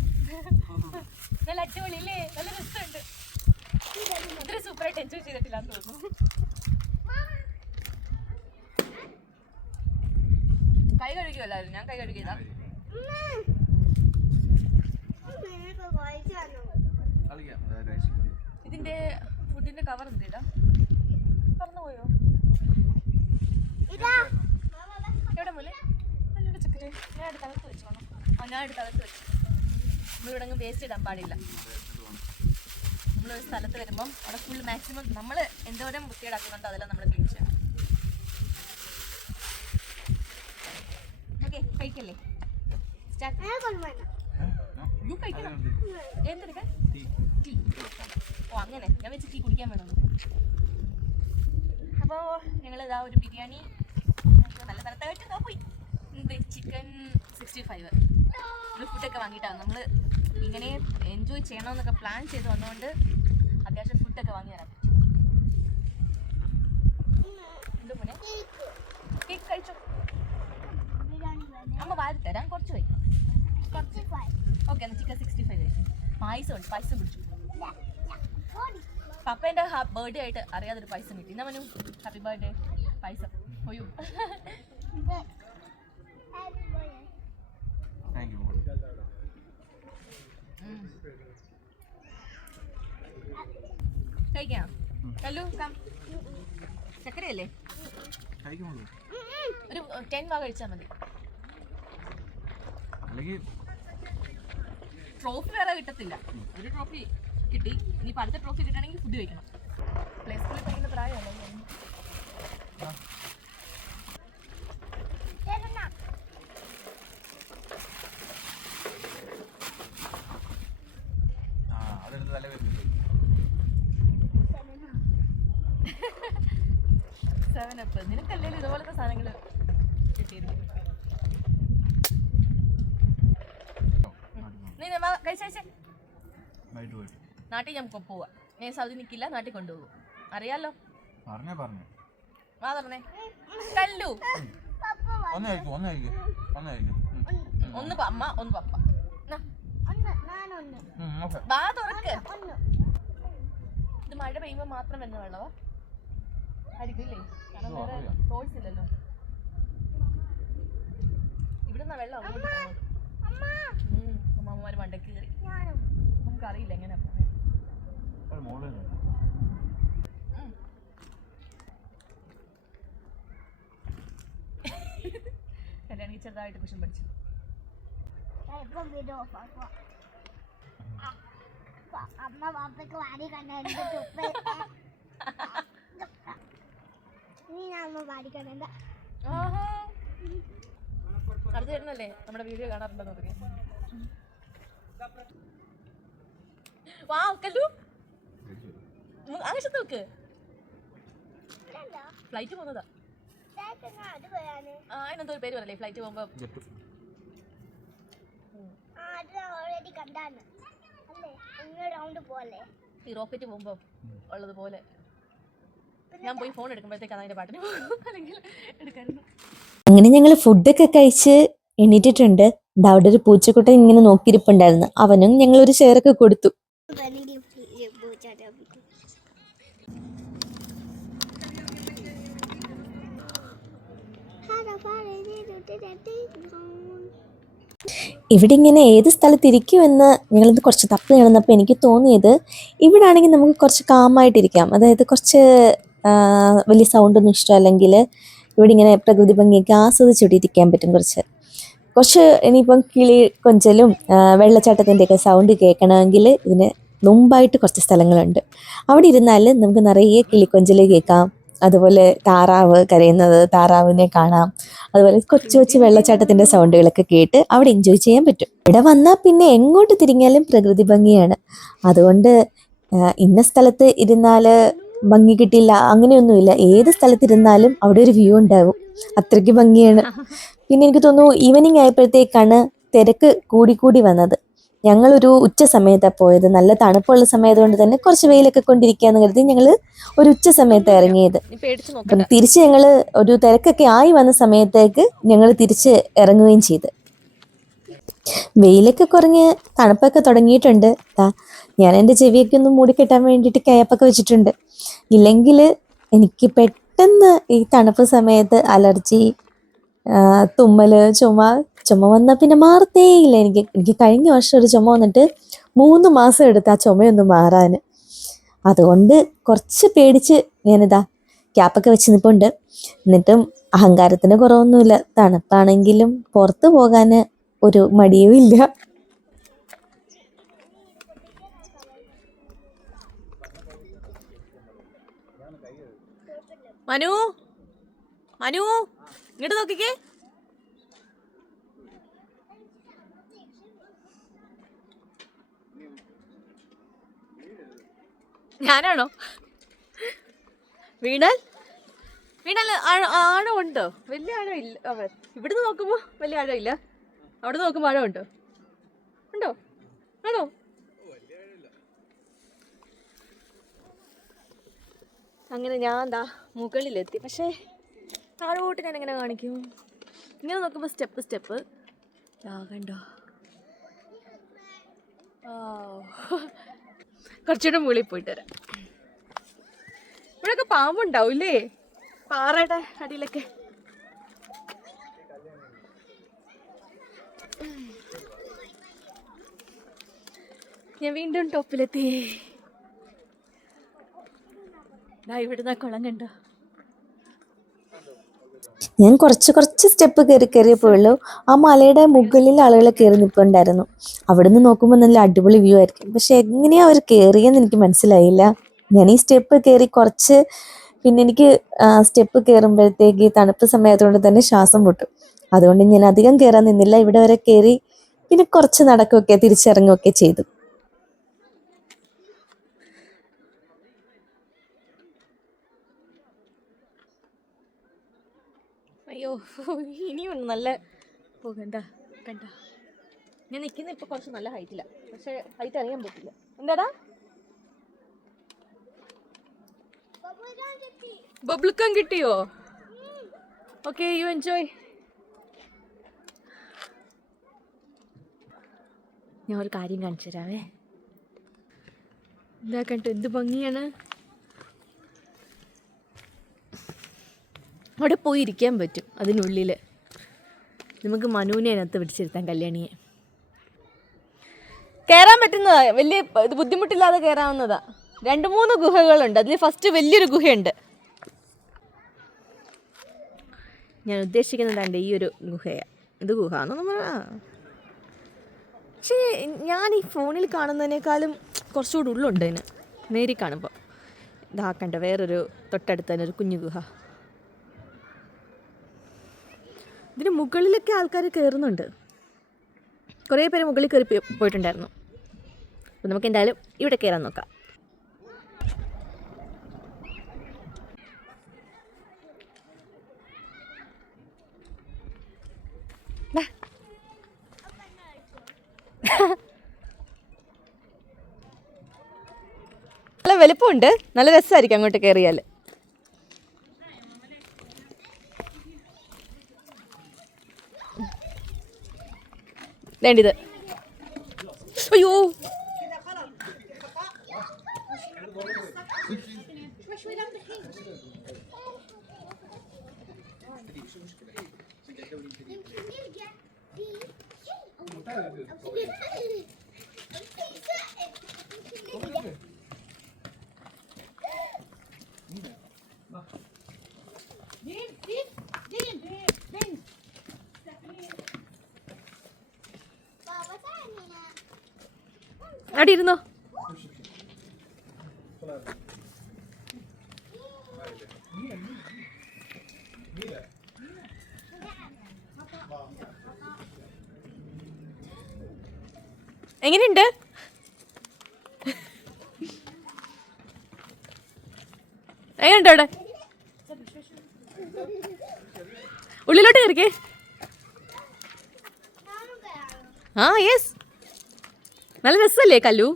നല്ല അടിപൊളിയില്ലേ? നല്ല രസമുണ്ട്. ഇത്ര സൂപ്പറായിട്ട് എൻജോയ് ചെയ്തിട്ടില്ലാന്ന് തോന്നുന്നു. കൈ കഴുകിയല്ലായിരുന്നു, ഞാൻ കൈ കഴുകിയതാ. ഇതിന്റെ ഫുഡിന്റെ കവർ എന്തിടാ? പറന്നുപോയോ? എവിടെ പോലെ നല്ലൊരു ചക്കറ്റ് ഞാൻ എടുത്ത് അകത്ത് വെച്ചോണം. ഞാൻ എടുത്ത് അകത്ത് വെച്ചു. നമ്മളിവിടെ അങ്ങ് വേസ്റ്റ് ഇടാൻ പാടില്ല. നമ്മളൊരു സ്ഥലത്ത് വരുമ്പം അവിടെ ഫുൾ മാക്സിമം നമ്മൾ എന്തോരം വൃത്തിയേടാക്കുന്നുണ്ടോ അതെല്ലാം നമ്മൾ ക്ലീൻ ചെയ്യണം. ഓക്കെ, കഴിക്കല്ലേ? സ്റ്റാർട്ട്. അതുകൊണ്ട് എന്തെടുക്കാൻ ടീ. ടീ. ഓ അങ്ങനെ, ഞാൻ വെച്ച് ടീ കുടിക്കാൻ വേണം. അപ്പോൾ ഞങ്ങൾ ഇതാ ഒരു ബിരിയാണി നല്ല തരത്തായിട്ട് പോയി. ചിക്കൻ 65 ഫുഡൊക്കെ വാങ്ങിയിട്ടാണ് നമ്മൾ ഇങ്ങനെ എൻജോയ് ചെയ്യണമെന്നൊക്കെ പ്ലാൻ ചെയ്ത് വന്നുകൊണ്ട് അത്യാവശ്യം ഫുഡൊക്കെ വാങ്ങി തരാം. എന്ത് മോനെ, കേക്ക് കഴിച്ചോ? അമ്മ വാരി തരാം, കുറച്ച് കഴിക്കാം. ഓക്കെ, എന്നാൽ ചിക്കൻ 65 കഴിക്കും. പായസം ഉണ്ട്, പായസം കുടിച്ചു. പപ്പേൻ്റെ ബർത്ത്ഡേ ആയിട്ട് അറിയാതൊരു പായസം കിട്ടി. എന്നാ മനു, ഹാപ്പി ബർത്ത്ഡേ പായസം. ഒയ്യോ, താങ്ക് യു മോളെ. കഴിക്കാം. കല്ലു കം, ചക്കരയല്ലേ? കഴിക്കും മോളെ. ഒരു 10 വാ കഴിച്ചാൽ മതി. അല്ലെങ്കിൽ ട്രോഫി വേറെ കിട്ടത്തില്ല. ഒരു ട്രോഫി കിട്ടി, ഇനിയിപ്പോൾ അടുത്ത ട്രോഫി കിട്ടണമെങ്കിൽ ഫുഡ് കഴിക്കണം. പ്ലേ സ്കൂളിൽ പഠിക്കുന്ന പ്രായമല്ലോ. അതെടുത്ത് തല വരുന്നുണ്ട്. 7up നിനക്കല്ലേലും ഇതുപോലത്തെ സാധനങ്ങൾ കിട്ടിയിരുന്നു. നീ കഴിച്ചേ നാട്ടിൽ ഞാൻ പോവാ. ഞാൻ സൗദി നിൽക്കില്ല, നാട്ടിൽ കൊണ്ടുപോകും. അറിയാലോ? പറഞ്ഞേ വാ തുറന്നേ. കല്ലു ഒന്ന് കഴിക്കും. ഒന്ന് അമ്മ ഒന്ന് പപ്പ. വാ തുറക്ക്. ഇത് മഴ പെയ്യുമ്പോൾ മാത്രം വരുന്ന വെള്ളവാ ആയിരിക്കില്ലേ? കാരണം വേറെ സോഴ്സ് ഇല്ലല്ലോ. ഇവിടുന്ന വെള്ളം അമ്മമാര് മണ്ടയ്ക്ക് കയറി. നമുക്കറിയില്ല എങ്ങനെയാ മോള് കല്യാണിക്ക് ചെറുതായിട്ട് കുശം പഠിച്ചു. അമ്മ പാപ്പയ്ക്ക് വാരി കണ്ട നീ അമ്മ വാരി കണ്ട അടുത്ത് വരുന്നല്ലേ നമ്മുടെ വീഡിയോ കാണാറുണ്ടോ നോക്കി. വാ കല്ലു ആകാശത്ത് നോക്ക്. ഫ്ലൈറ്റ് പോകുന്നതാ. അതിനെന്തോ ഒരു പേര് പറയല്ലേ ഫ്ലൈറ്റ് പോകുമ്പോ? ഈ റോക്കറ്റ് പോകുമ്പോ ഉള്ളതുപോലെ. ഞാൻ പോയി ഫോൺ എടുക്കുമ്പോഴത്തേക്കാണ് അതിന്റെ പാട്ടിന് പോകും, അല്ലെങ്കിൽ എടുക്കായിരുന്നു. അങ്ങനെ ഞങ്ങൾ ഫുഡൊക്കെ കഴിച്ച് എണീറ്റിട്ടുണ്ട്. അവിടെ ഒരു പൂച്ചക്കുട്ടൻ ഇങ്ങനെ നോക്കിയിരിപ്പുണ്ടായിരുന്നു. അവനും ഞങ്ങളൊരു ഷെയറൊക്കെ കൊടുത്തു. ഇവിടെ ഇങ്ങനെ ഏത് സ്ഥലത്തിരിക്കുമെന്ന് ഞങ്ങളിത് കുറച്ച് തപ്പി നടന്നപ്പോൾ എനിക്ക് തോന്നിയത് ഇവിടെ ആണെങ്കിൽ നമുക്ക് കുറച്ച് കാമായിട്ടിരിക്കാം. അതായത് കുറച്ച് വലിയ സൗണ്ടൊന്നും ഇഷ്ടമല്ലെങ്കിൽ ഇവിടെ ഇങ്ങനെ പ്രകൃതി ഭംഗിയൊക്കെ ആസ്വദിച്ചുകൊണ്ടിരിക്കാൻ പറ്റും. കുറച്ച് ഇനിയിപ്പം കിളി കൊഞ്ചലും വെള്ളച്ചാട്ടത്തിൻ്റെയൊക്കെ സൗണ്ട് കേൾക്കണമെങ്കിൽ ഇതിന് മുമ്പായിട്ട് കുറച്ച് സ്ഥലങ്ങളുണ്ട്. അവിടെ ഇരുന്നാൽ നമുക്ക് നിറയെ കിളിക്കൊഞ്ചൽ കേൾക്കാം. അതുപോലെ താറാവ് കരയുന്നത്, താറാവിനെ കാണാം. അതുപോലെ കൊച്ചു വെള്ളച്ചാട്ടത്തിൻ്റെ സൗണ്ടുകളൊക്കെ കേട്ട് അവിടെ എൻജോയ് ചെയ്യാൻ പറ്റും. ഇവിടെ വന്നാൽ പിന്നെ എങ്ങോട്ട് തിരിഞ്ഞാലും പ്രകൃതി ഭംഗിയാണ്. അതുകൊണ്ട് ഇന്ന സ്ഥലത്ത് ഇരുന്നാൽ ഭംഗി കിട്ടില്ല അങ്ങനെയൊന്നുമില്ല. ഏത് സ്ഥലത്തിരുന്നാലും അവിടെ ഒരു വ്യൂ ഉണ്ടാകും. അത്രയ്ക്ക് ഭംഗിയാണ്. പിന്നെ എനിക്ക് തോന്നുന്നു ഈവനിങ് ആയപ്പോഴത്തേക്കാണ് തിരക്ക് കൂടി വന്നത്. ഞങ്ങളൊരു ഉച്ച സമയത്താണ് പോയത്. നല്ല തണുപ്പുള്ള സമയത്ത് കൊണ്ട് തന്നെ കുറച്ച് വെയിലൊക്കെ കൊണ്ടിരിക്കുകയെന്ന് കരുതി ഞങ്ങൾ ഒരു ഉച്ച സമയത്താണ് ഇറങ്ങിയത്. അപ്പം തിരിച്ച് ഞങ്ങൾ ഒരു തിരക്കൊക്കെ ആയി വന്ന സമയത്തേക്ക് ഞങ്ങൾ തിരിച്ച് ഇറങ്ങുകയും ചെയ്ത്. വെയിലൊക്കെ കുറഞ്ഞ് തണുപ്പൊക്കെ തുടങ്ങിയിട്ടുണ്ട്. ഞാൻ എൻ്റെ ചെവിയൊക്കെ ഒന്ന് മൂടിക്കെട്ടാൻ വേണ്ടിയിട്ട് ക്യാപ്പൊക്കെ വെച്ചിട്ടുണ്ട്. ഇല്ലെങ്കിൽ എനിക്ക് പെട്ടെന്ന് ഈ തണുപ്പ് സമയത്ത് അലർജി, തുമ്മല്, ചുമ വന്നാൽ പിന്നെ മാറത്തേയില്ല. എനിക്ക് കഴിഞ്ഞ വർഷം ഒരു ചുമ വന്നിട്ട് 3 മാസം എടുത്ത് ആ ചുമയൊന്ന് മാറാൻ. അതുകൊണ്ട് കുറച്ച് പേടിച്ച് ഞാനിതാ ക്യാപ്പൊക്കെ വെച്ച് നിൽപ്പുണ്ട്. എന്നിട്ടും അഹങ്കാരത്തിന് കുറവൊന്നുമില്ല. തണുപ്പാണെങ്കിലും പുറത്ത് പോകാൻ ഒരു മടിയും ഇല്ല. മനു ഇങ്ങോട്ട് നോക്കിക്കേ. ഞാനാണോ? വീണാൽ ആഴം ഉണ്ടോ? വലിയ ആഴം ഇല്ല. ഇവിടുന്ന് നോക്കുമ്പോൾ വലിയ ആഴം ഇല്ല. അവിടെ നോക്കുമ്പോൾ ആഴം ഉണ്ടോ? ഉണ്ടോ? ആണോ? അങ്ങനെ ഞാൻ എന്താ മുകളിലെത്തി. പക്ഷേ താഴോട്ട് ഞാൻ എങ്ങനെ കാണിക്കും? ഇങ്ങനെ നോക്കുമ്പോൾ സ്റ്റെപ്പ് കണ്ടോ? കുറച്ചുകൂടെ മുകളിൽ പോയിട്ട് വരാം. ഇവിടെയൊക്കെ പാമ്പുണ്ടാവും ഇല്ലേ? പാറയുടെ അടിയിലൊക്കെ. ഞാൻ വീണ്ടും ടോപ്പിലെത്തി. ഇവിടുന്ന് കുളം കണ്ടോ? ഞാൻ കുറച്ച് സ്റ്റെപ്പ് കയറിയപ്പോഴുള്ളൂ ആ മലയുടെ മുകളിൽ ആളുകൾ കയറി നിൽപ്പുണ്ടായിരുന്നു. അവിടെ നിന്ന് നോക്കുമ്പോൾ നല്ല അടിപൊളി വ്യൂ ആയിരിക്കും. പക്ഷെ എങ്ങനെയാ അവർ കയറിയെന്ന് എനിക്ക് മനസ്സിലായില്ല. ഞാൻ ഈ സ്റ്റെപ്പ് കയറി പിന്നെ എനിക്ക് സ്റ്റെപ്പ് കയറുമ്പോഴത്തേക്ക് തണുപ്പ് സമയത്തുകൊണ്ട് തന്നെ ശ്വാസം മുട്ടും. അതുകൊണ്ട് ഞാൻ അധികം കയറാൻ നിന്നില്ല. ഇവിടെ വരെ കയറി പിന്നെ കുറച്ച് നടക്കുകയൊക്കെ തിരിച്ചിറങ്ങുകയൊക്കെ ചെയ്തു. അയ്യോ, ഇനിയും നല്ല കണ്ട ഞാൻ നിൽക്കുന്ന ഇപ്പൊ കുറച്ച് നല്ല ഹൈറ്റില്ല. പക്ഷെ ഹൈറ്റ് അറിയാൻ പറ്റില്ല. എന്താടാ? ബബിൾക്കം കിട്ടിയോ? Okay, you enjoy. ഞാൻ ഒരു കാര്യം കാണിച്ചു തരാവേ. എന്താ കണ്ടോ? എന്ത് ഭംഗിയാണ്. അവിടെ പോയി ഇരിക്കാൻ പറ്റും. അതിനുള്ളിൽ നമുക്ക് മനുവിനെ അതിനകത്ത് പിടിച്ചിരുത്താം, കല്യാണിയെ. കയറാൻ പറ്റുന്നതാ, വലിയ ബുദ്ധിമുട്ടില്ലാതെ കയറാവുന്നതാ. 2-3 ഗുഹകളുണ്ട്. അതിൽ ഫസ്റ്റ് വലിയൊരു ഗുഹയുണ്ട്. ഞാൻ ഉദ്ദേശിക്കുന്നതാണ്ട് ഈ ഒരു ഗുഹയാണ്. ഇത് ഗുഹ എന്ന് നമ്മൾ പക്ഷേ ഞാൻ ഈ ഫോണിൽ കാണുന്നതിനേക്കാളും കുറച്ചുകൂടി ഉള്ളുണ്ട് അതിന് നേരിൽ കാണുമ്പോൾ. ഇതാക്കണ്ട വേറൊരു തൊട്ടടുത്ത് തന്നെ ഒരു കുഞ്ഞു ഗുഹ. ഇതിന് മുകളിലൊക്കെ ആൾക്കാർ കയറുന്നുണ്ട്. കുറേ പേര് മുകളിൽ കയറി പോയിട്ടുണ്ടായിരുന്നു. അപ്പോൾ നമുക്ക് എന്തായാലും ഇവിടെ കയറാൻ നോക്കാം. നല്ല വലുപ്പമുണ്ട്. നല്ല രസമായിരിക്കും അങ്ങോട്ട് കയറിയാൽ. വേണ്ടിയത്. അയ്യോ, അവിടെ ഇരുന്നോ. എങ്ങനെയുണ്ട്? എങ്ങനെയുണ്ട് അവിടെ? ഉള്ളിലോട്ട് കയറിക്കേ. യെസ്, നല്ല രസമല്ലേ കല്ലു?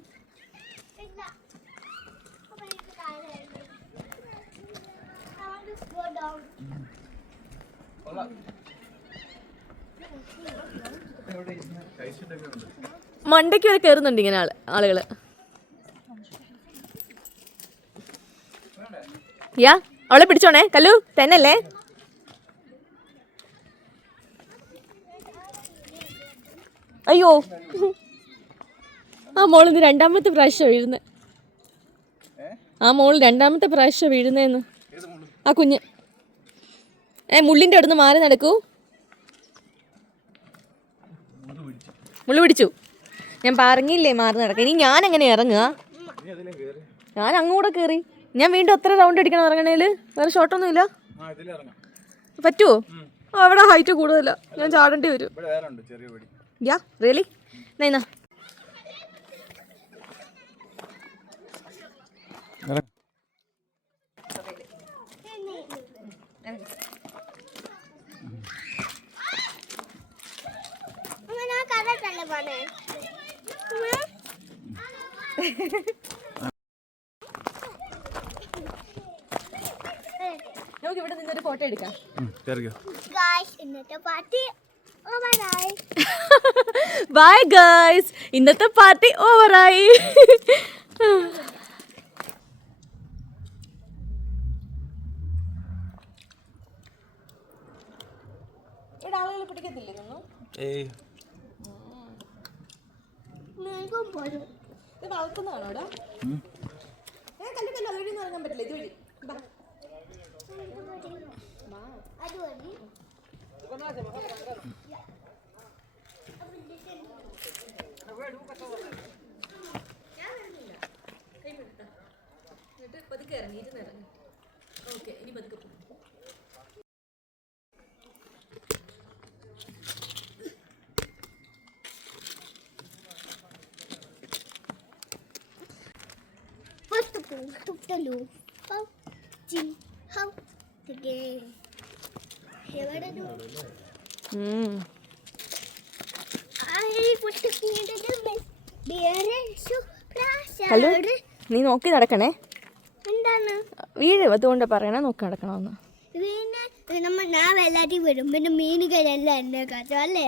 മണ്ടയ്ക്ക് വരെ കയറുന്നുണ്ട് ഇങ്ങനെ ആളുകൾ. അവളെ പിടിച്ചോണേ കല്ലു. തന്നെയല്ലേ? അയ്യോ, ആ മോളിന്ന് 2ാമത്തെ പ്രാവശ്യം വീഴുന്നേ. ആ മോൾ 2ാമത്തെ പ്രാവശ്യം വീഴുന്നേന്ന്. ആ കുഞ്ഞ് മുള്ളിൻ്റെ അടുത്ത് മാറി നടക്കൂ. മുള്ളു പിടിച്ചു. ഞാൻ പറഞ്ഞില്ലേ മാറി നടക്കാം. ഇനി ഞാൻ എങ്ങനെ ഇറങ്ങുക? ഞാൻ അങ്ങോട്ട് കയറി. ഞാൻ വീണ്ടും എത്ര റൗണ്ട് അടിക്കണം ഇറങ്ങണേൽ? വേറെ ഷോട്ടൊന്നും ഇല്ല. പറ്റുമോ? അവിടെ ഹൈറ്റ് കൂടുതല. ഞാൻ ചാടേണ്ടി വരും. യാ റിയലി? എന്നാ നമുക്ക് ഇവിടെ നിന്നൊരു ഫോട്ടോ എടുക്കാം. കയറിക്കോ. ഗായ്സ് ഇന്നത്തെ പാർട്ടി ഓവറായി. ബൈ ഗൈസ്, ഇന്നത്തെ പാർട്ടി ഓവറായി. ഇവിടെ ആളുകൾ പിടിക്കത്തില്ലേ ഒന്നും? ഏയ് നിങ്ങൾക്കും പോലും ഇത് വളർത്തുന്നതാണോ ഇവിടെ? കല്ല് അതുവഴി ഒന്നും ഇറങ്ങാൻ പറ്റില്ല, ഇതുവഴി. അതുവഴി പതുക്കെ ഇറങ്ങിയിട്ട് ഇറങ്ങി. ഓക്കെ, ഇനി പതുക്കെ പോകും. Tuttalu. How? Jim. How? Again. Ever do? I put the key to the bed. Bear so hello, pressure. നീ നോക്കി നടക്കണേ. എന്താണ് വീഴും, അതുകൊണ്ട് പറയണേ നോക്കി നടക്കണമെന്ന്. പിന്നെ നമ്മൾ ഞാൻ വെള്ളാറ്റി വരും, പിന്നെ മീനുകളെല്ലാം എന്നെ കാട്ടും അല്ലേ?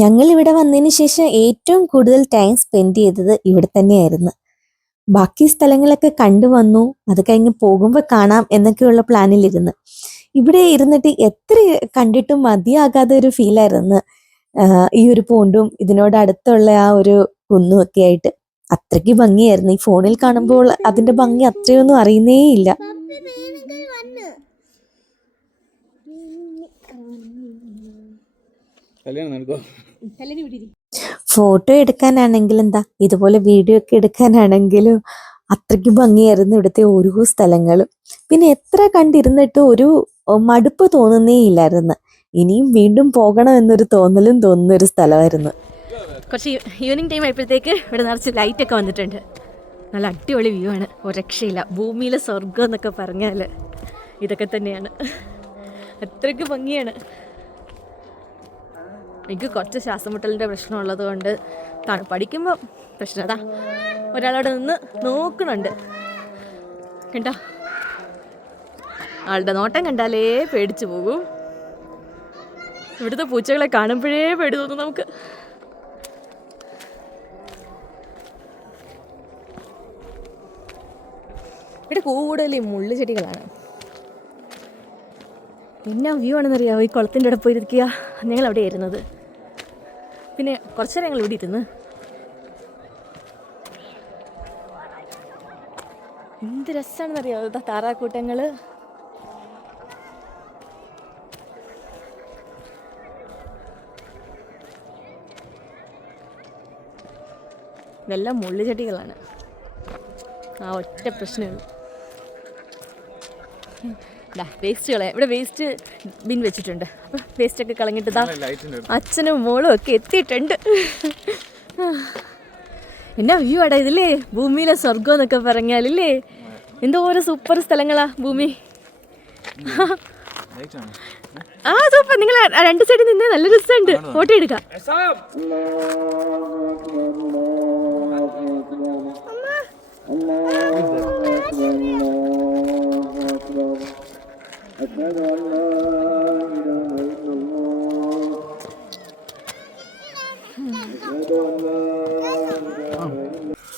ഞങ്ങൾ ഇവിടെ വന്നതിന് ശേഷം ഏറ്റവും കൂടുതൽ ടൈം സ്പെൻഡ് ചെയ്തത് ഇവിടെ തന്നെയായിരുന്നു. ബാക്കി സ്ഥലങ്ങളൊക്കെ കണ്ടു വന്നു, അത് കഴിഞ്ഞ് പോകുമ്പോൾ കാണാം എന്നൊക്കെയുള്ള പ്ലാനിലിരുന്ന് ഇവിടെ ഇരുന്നിട്ട് എത്ര കണ്ടിട്ടും മതിയാകാതെ ഒരു ഫീലായിരുന്നു. ഈ ഒരു പോണ്ടും ഇതിനോട് അടുത്തുള്ള ആ ഒരു കുന്നും ഒക്കെ ആയിട്ട് അത്രയ്ക്ക് ഭംഗിയായിരുന്നു. ഈ ഫോണിൽ കാണുമ്പോൾ അതിന്റെ ഭംഗി അത്രയൊന്നും അറിയുന്നേ ഇല്ല. മീനുകൾ വന്ന് കല്യാണം നടക്കോ? ഫോട്ടോ എടുക്കാനാണെങ്കിലും എന്താ ഇതുപോലെ വീഡിയോ ഒക്കെ എടുക്കാനാണെങ്കിലും അത്രയ്ക്ക് ഭംഗിയായിരുന്നു ഇവിടുത്തെ ഓരോ സ്ഥലങ്ങളും. പിന്നെ എത്ര കണ്ടിരുന്നിട്ട് ഒരു മടുപ്പ് തോന്നുന്നേ ഇല്ലായിരുന്നു. ഇനിയും വീണ്ടും പോകണം എന്നൊരു തോന്നുന്നൊരു സ്ഥലമായിരുന്നു. കുറച്ച് ഈവനിങ് ടൈം ആയപ്പോഴത്തേക്ക് ഇവിടെ നിറച്ച് ലൈറ്റൊക്കെ വന്നിട്ടുണ്ട്. നല്ല അടിപൊളി വ്യൂ ആണ്, ഒരു രക്ഷയില്ല. ഭൂമിയിലെ സ്വർഗം എന്നൊക്കെ പറഞ്ഞാൽ ഇതൊക്കെ തന്നെയാണ്. അത്രയ്ക്ക് ഭംഗിയാണ്. എനിക്ക് കുറച്ച് ശ്വാസം മുട്ടലിൻ്റെ പ്രശ്നമുള്ളത് കൊണ്ട് പഠിക്കുമ്പോൾ പ്രശ്നം അതാ, ഒരാളവിടെ നിന്ന് നോക്കണുണ്ട് കണ്ടോ. ആളുടെ നോട്ടം കണ്ടാലേ പേടിച്ചു പോകും. ഇവിടുത്തെ പൂച്ചകളെ കാണുമ്പോഴേ പേടി തോന്നും നമുക്ക്. ഇവിടെ കൂടുതൽ ഈ മുള്ളു ചെടികളാണ്. എന്നാ വ്യൂ ആണെന്നറിയാമോ, ഈ കുളത്തിൻ്റെ അവിടെ പോയിരിക്കുക. ഞങ്ങൾ അവിടെ ഇരുന്നത്, പിന്നെ കുറച്ച് നേരം ഞങ്ങൾ ഇവിടെ ഇരുന്ന്. എന്ത് രസമാണെന്നറിയാമോ ഇതാ താറാക്കൂട്ടങ്ങൾ. ഇതെല്ലാം മുള്ളുചെടികളാണ്. ആ ഒറ്റ പ്രശ്നമുള്ളൂ. വേസ്റ്റുകളെ ഇവിടെ വേസ്റ്റ് ബിൻ വെച്ചിട്ടുണ്ട്. അപ്പം വേസ്റ്റൊക്കെ കളഞ്ഞിട്ട് ഇതാ അച്ഛനും മോളും ഒക്കെ എത്തിയിട്ടുണ്ട്. എന്നാ വ്യൂ ആടാ ഇതില്ലേ, ഭൂമിയിലെ സ്വർഗം എന്നൊക്കെ പറഞ്ഞാലില്ലേ. എന്തോരോ സൂപ്പർ സ്ഥലങ്ങളാ ഭൂമി. ആ സൂപ്പർ. നിങ്ങൾ രണ്ട് സൈഡിൽ നിന്ന് നല്ല രസമുണ്ട്, ഫോട്ടോ എടുക്കാം.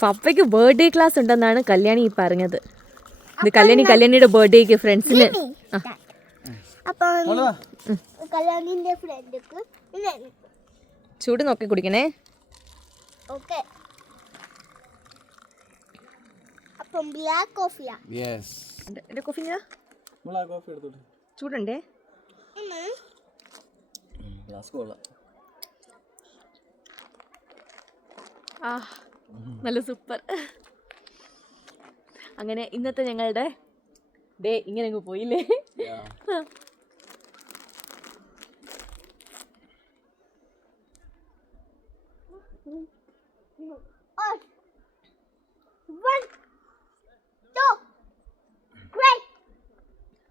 പപ്പയ്ക്ക് ബർത്ത്ഡേ ക്ലാസ് ഉണ്ടെന്നാണ് കല്യാണി ഈ പറഞ്ഞത്. ഇത് കല്യാണിയുടെ ബർത്ത്ഡേക്ക് ഫ്രണ്ട്സിന്. കല്യാണിന്റെ ഫ്രണ്ട്ക്ക് ചൂട് നോക്കി കുടിക്കണേ. ഓക്കെ. അപ്പം ബ്ലാക്ക് കോഫിയാ? യെസ്. എൻ്റെ കോഫി ബ്ലാക്ക് കോഫി എടുത്തോട്ടെ. ചൂടുണ്ടേ? ഗ്ലാസ് കൊള്ളാം. ആ നല്ല സൂപ്പർ. അങ്ങനെ ഇന്നത്തെ ഞങ്ങളുടെ ഡേ ഇങ്ങനെ അങ്ങ് പോയില്ലേ. One, two, three,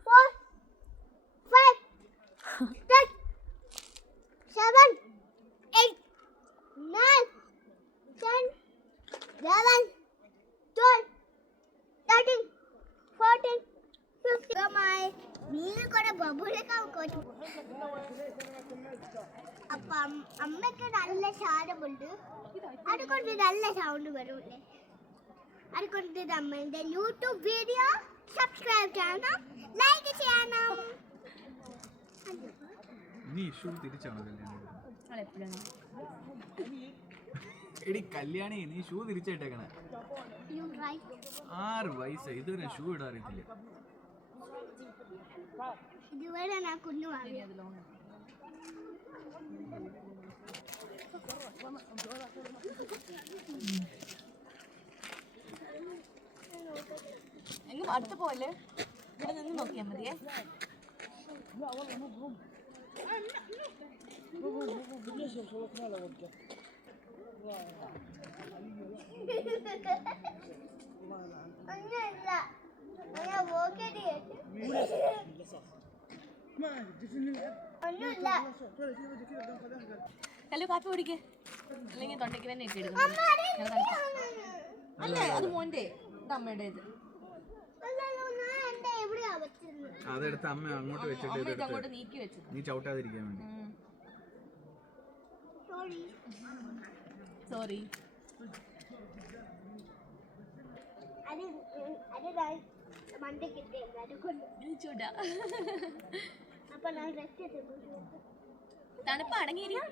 4, 5, 6, 7, 8, 9, 10. 11, 12, 13, 14, 15. My meal got a bubble account. അപ്പം അമ്മയ്ക്ക് നല്ല ശാരമുണ്ട്, അതുകൊണ്ട് നല്ല സൗണ്ട് വരൂല്ലേ. അതുകൊണ്ട് നമ്മളുടെ യൂട്യൂബ് വീഡിയോ സബ്സ്ക്രൈബ് ചെയ്യണം, ലൈക്ക് ചെയ്യണം. നീ ഷൂ തിരിച്ചാണോ എടി കല്യാണി, നീ ഷൂ തിരിച്ചിട്ടേക്കണേ. 6 വയസ്സായി ഇതുവരെ ഷൂ ഇടാൻ അറിയത്തില്ല. ഇതുവരെ ഞാൻ കുഞ്ഞു വാങ്ങി. എങ്ങും അടുത്ത് പോലെ ഇവിടെ നിന്ന് നോക്കിയാൽ മതിയേ. ഒന്നുമില്ല, ഞാൻ പോക്കറ്റ് കേട്ടു. ഒന്നുമില്ല. കല്ലു കാപ്പി കുടിക്കേ, അല്ലെങ്കിൽ തൊണ്ടയ്ക്ക് തന്നെ ഇട്ട് എടുക്കും. അമ്മ, അല്ലേ അത് മോൻ്റെ, ഇത് അമ്മയുടേത്. അല്ലല്ലോ, ഞാൻ എന്റെ എവിടെയാ വെച്ചിരുന്നത്? അതെടുത്ത് അമ്മ അങ്ങോട്ട് വെച്ചിട്ട് അമ്മ ഇത് ഇതെടുത്ത് അങ്ങോട്ട് നീക്കി വെച്ചത്. നീ ചവിട്ടാതിരിക്കാൻ വേണ്ടി. സോറി. സോറി. അത് ഞാൻ മണ്ടി കിട്ടിയത്, അതുകൊണ്ട്. ചൂടാ. അപ്പൊ ഞാൻ ഡ്രസ് ചെയ്തു. തണുപ്പ് അടങ്ങിയിരിക്കും.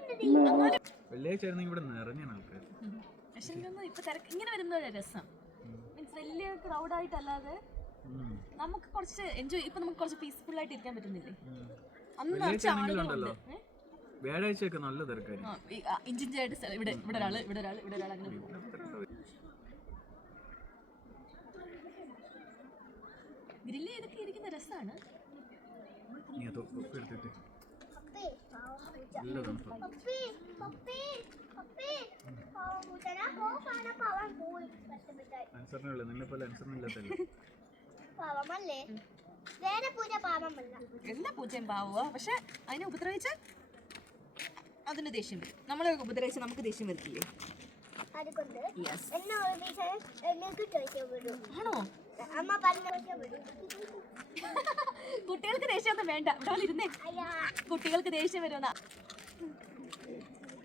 വെള്ളിയാഴ്ച ആയിരുന്നെങ്കിൽ ഇവിടെ നിറഞ്ഞാണ് ആൾക്കാർ. പക്ഷെ എനിക്കൊന്നും ഇപ്പൊ തിരക്ക് ഇങ്ങനെ വരുന്നൊരു രസം. മീൻസ് വലിയ ക്രൗഡായിട്ടല്ലാതെ നമുക്ക് കുറച്ച് എൻജോയ്, ഇപ്പൊ നമുക്ക് കുറച്ച് പീസ്ഫുൾ ആയിട്ട് ഇരിക്കാൻ പറ്റുന്നില്ലേ? അന്ന് കുറച്ച് ആളുകളുണ്ട്. വ്യാഴാഴ്ചയൊക്കെ നല്ല തിരക്കായിരിക്കും. ഇഞ്ചിഞ്ചായിട്ട് ഇവിടെ ഇവിടെ ഒരാള് ഇവിടെ ഒരാള് ഇവിടെ ഒരാൾ അങ്ങനെ പോകും. ഗ്രില്ല് ചെയ്തൊക്കെ ഇരിക്കുന്ന രസമാണ്. നീ അത് എടുത്തിട്ട് പപ്പി, നല്ല തണുപ്പ്. Puppy, puppy, puppy. ഞാൻ പോവാണ്, പവൻ പോയി കഷ്ടപ്പെട്ടായി. അനുസരണയുള്ള നിന്നെ പോലെ അനുസരണയില്ലാത്തല്ലേ. പാവമല്ലേ? വേറെ പൂജ പാവമല്ല. എല്ലാ പൂച്ചയും പാവുക, പക്ഷെ അതിനെ ഉപദ്രവിച്ച അതിന് ദേഷ്യം വരും. നമ്മളെ ഉപദ്രവിച്ച നമുക്ക് ദേഷ്യം വരത്തില്ലേ? അതുകൊണ്ട് യെസ്. എന്നെ എനിക്ക് ചോദിക്കാൻ വരും. ആണോ? അമ്മ പറഞ്ഞ ചോദിക്കാൻ വരും. കുട്ടികൾക്ക് ദേഷ്യമൊന്നും വേണ്ട, ഇവിടെ ഇരുന്നേ. അയ്യാ, കുട്ടികൾക്ക് ദേഷ്യം വരുന്ന,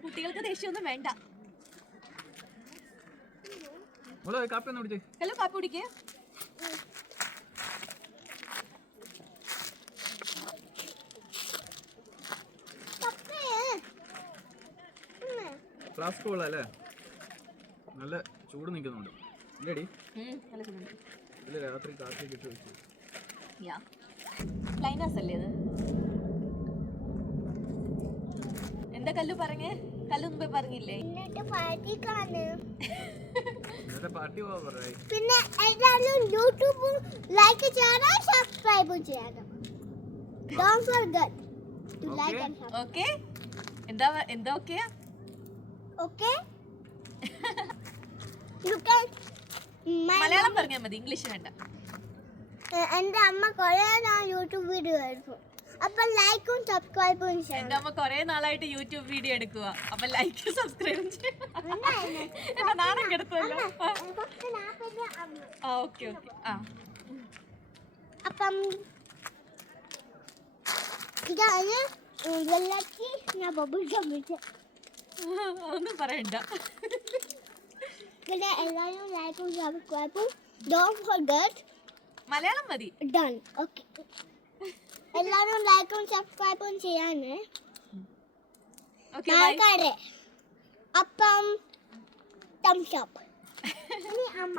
കുട്ടികൾക്ക് ദേഷ്യമൊന്നും വേണ്ട. മോളെ കാപ്പി ഒന്ന് കുടിച്ചേ. ഹലോ, കാപ്പി കുടിക്കേ. പപ്പി. ഫ്ലാസ്ക് കൊള്ളാല്ലേ? നല്ല ചൂട് നിൽക്കുന്നുണ്ട് ഇല്ലേടി? നല്ല ചൂടുണ്ട്. ഇല്ല, രാത്രി കാപ്പി കിട്ടി വെച്ചു. ലൈനാസ് അല്ലേ അത്? എന്താ കല്ലു പറഞ്ഞേ? കല്ലു മുമ്പേ പറഞ്ഞില്ലേ? എന്നിട്ട് പാർട്ടിക്കാണ്. ഇന്നത്തെ പാർട്ടി പോവാ പറയാ. പിന്നെ എല്ലാവരും യൂട്യൂബ് ലൈക്ക് ചെയ്യണം, സബ്സ്ക്രൈബ് ചെയ്യണം. Don't forget to like and subscribe. Okay? എന്താ എന്താ ഓക്കെയാ? Okay? You can. മലയാളം പറഞ്ഞാൽ മതി, ഇംഗ്ലീഷ് വേണ്ട. എൻ്റെ അമ്മ കുറേ നാൾ യൂട്യൂബ് വീഡിയോ എടുക്കും, അപ്പൊ ലൈക്കും സബ്സ്ക്രൈബും എന്റെ ചെയ്യണം. അമ്മ കൊറേ നാളായിട്ട് യൂട്യൂബ് വീഡിയോ എടുക്കുക, അപ്പൊ ലൈക്ക് സബ്സ്ക്രൈബും ചെയ്യണം. നാണം കെടുത്തല്ലോ. ആ ഓക്കെ ഓക്കെ. ആ അപ്പം ഇതാണ് വെള്ളത്തി ഞാൻ ബബിൾ സംഭവിച്ച. ഒന്നും പറയണ്ട. പിന്നെ എല്ലാവരും ലൈക്കും സബ്സ്ക്രൈബും. Don't forget. മലയാളം മതി. Done. Okay. എല്ലാവരും ലൈക്കും സബ്സ്ക്രൈബും ചെയ്യാന്. ഓക്കെ നാളെ അപ്പം thumbs up. ഇനി അമ്മ.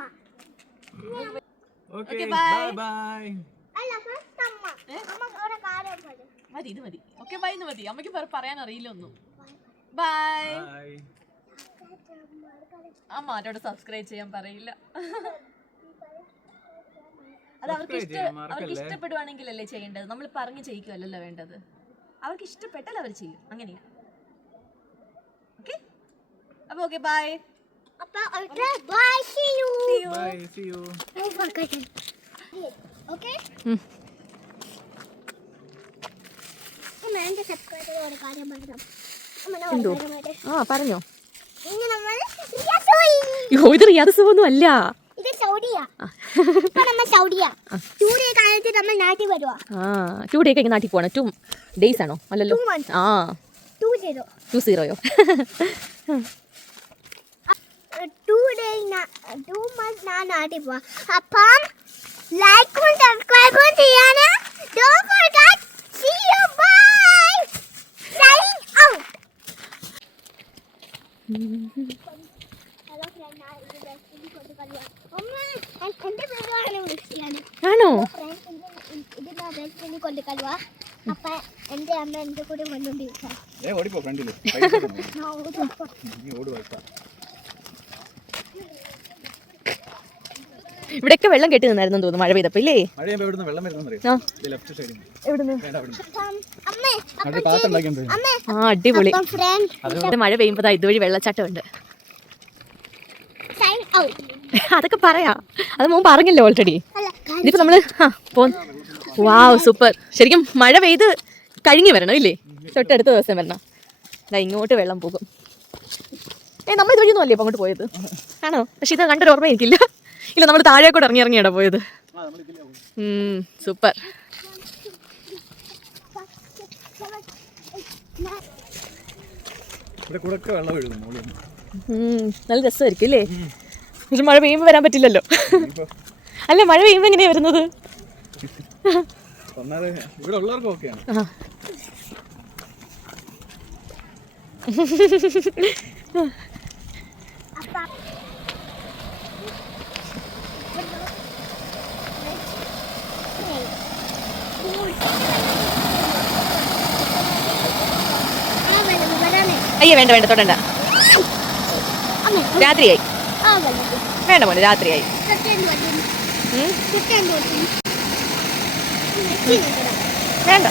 Okay, Okay, bye bye. Bye. അല്ല, ഫസ്റ്റ് അമ്മ. അമ്മ ഒരു കാര്യം പറയും. മതി, ഇത് മതി. ഓക്കെ ബൈ എന്ന് മതി. അമ്മയ്ക്ക് പറയാൻ അറിയില്ല ഒന്നും. ബൈ. ബൈ. അമ്മ ആരോട് സബ്സ്ക്രൈബ് ചെയ്യാൻ പറയില്ല. അത് അവർക്ക് Subscribe ചെയ്യാൻ അവർക്ക് മറക്കല്ലേ. ഇഷ്ടപ്പെടുവാണെങ്കിലല്ലേ ചെയ്യേണ്ടത്, നമ്മൾ പറഞ്ഞ് ചെയ്യിക്കുമല്ലോ വേണ്ടത്. അവർക്ക് ഇഷ്ടപ്പെട്ടാൽ അവർ ചെയ്യും, അങ്ങനെയാ. ഓക്കെ, അപ്പൊ ഓക്കെ ബൈ. അപ്പൊ bye, see you. Bye, see you. Don't forget it. Okay? അമ്മ എന്റെ സബ്സ്ക്രൈബർ ഒരു കാര്യം പറയണം. അമ്മ ഒരു കാര്യം പറയട്ടെ. പറഞ്ഞോ. ഇനി നമ്മൾ ഇത് റിയാദ് സൂ ഒന്നും അല്ല. ഇത് സൗദിയാ. ഇപ്പൊ നമ്മ സൗദിയാ. 2 ഡേ കാലത്ത് നമ്മൾ നാട്ടിൽ വരുവാ. 2 ഡേ കഴിഞ്ഞ് നാട്ടിൽ പോകണം. 2 ഡേയ്സ് ആണോ? അല്ലല്ലോ. 2 months. 20. 20യോ? 2 months ഞാൻ നാട്ടിൽ പോവാ. അപ്പം ലൈക്കും സബ്സ്ക്രൈബും ചെയ്യാനാ. Don't forget. See you. Bye. Sign out. Hello friend, ഞാൻ ഇത് ബെസ്റ്റിനെ കൊണ്ട് കളിയാ. അമ്മ എന്റെ പേരാണ് വിളിച്ചത്. ആണോ? ഇത് ഞാൻ ബെസ്റ്റിനെ കൊണ്ട് കളിയാ. അപ്പൊ എന്റെ അമ്മ എന്റെ കൂടെ വന്നോണ്ടിരിക്കാം. ഓടിപ്പോ ഫ്രണ്ടില്. ഇവിടെയൊക്കെ വെള്ളം കെട്ടി നിന്നായിരുന്നു തോന്നുന്നു മഴ പെയ്തപ്പോ ഇല്ലേ? മഴ പെയ്യുമ്പോ ഇവിടുന്ന് വെള്ളം വരുന്ന ലെഫ്റ്റ് സൈഡിൽ അടിപൊളി. മഴ പെയ്യുമ്പോ ഇതുവഴി വെള്ളച്ചാട്ടം ഉണ്ട്. അതൊക്കെ പറയാ, അത് മോൻ പറഞ്ഞല്ലോ ഓൾറെഡി. ഇതിപ്പോ നമ്മള് വാവ് സൂപ്പർ. ശരിക്കും മഴ പെയ്ത് കഴിഞ്ഞ് വരണം ഇല്ലേ? തൊട്ടടുത്ത ദിവസം വരണം. ഇങ്ങോട്ട് വെള്ളം പോകും. നമ്മൾ ഇതുവഴിയൊന്നും അല്ലേ ഇപ്പൊ അങ്ങോട്ട് പോയത്? ആണോ? പക്ഷെ ഇത് കണ്ടൊരു ഓർമ്മ എനിക്കില്ല. ഇല്ല, നമ്മൾ താഴെ കൂടെ ഇറങ്ങിയാണ് പോയത്. സൂപ്പർ. നല്ല രസമായിരിക്കും അല്ലേ? പക്ഷെ മഴ പെയ്യുമ്പോ വരാൻ പറ്റില്ലല്ലോ. അല്ല, മഴ പെയ്യുമ്പോ എങ്ങനെയാ വരുന്നത്? ഇവിടെ ഉള്ളവർക്ക് ഓക്കെയാണ്. അയ്യോ വേണ്ട വേണ്ട, തൊടണ്ട. രാത്രിയായി. വേണ്ട മോനെ, രാത്രിയായി. വേണ്ട.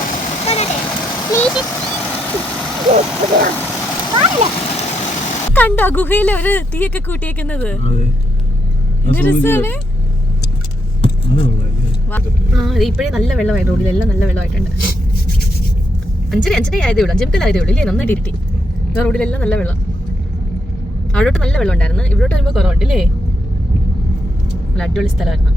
കണ്ടോ ഗുഹയിൽ ഒരു തീയൊക്കെ കൂട്ടിയേക്കുന്നത്? ഇപ്പഴേ നല്ല വെള്ളമായി, റോഡിലെല്ലാം നല്ല വെള്ളമായിട്ടുണ്ട്. 5:30 ആയതേ ഉള്ളൂ, 5:30 ആയതേ ഉള്ളൂ ഇല്ലേ? നന്നായിട്ട് ഇരുട്ടി. റോഡിലെല്ലാം നല്ല വെള്ളം. അവിടോട്ട് നല്ല വെള്ളം ഉണ്ടായിരുന്നു, ഇവിടോട്ട് വരുമ്പോ കുറവുണ്ട് ഇല്ലേ? നല്ല അടിപൊളി സ്ഥലമായിരുന്നു.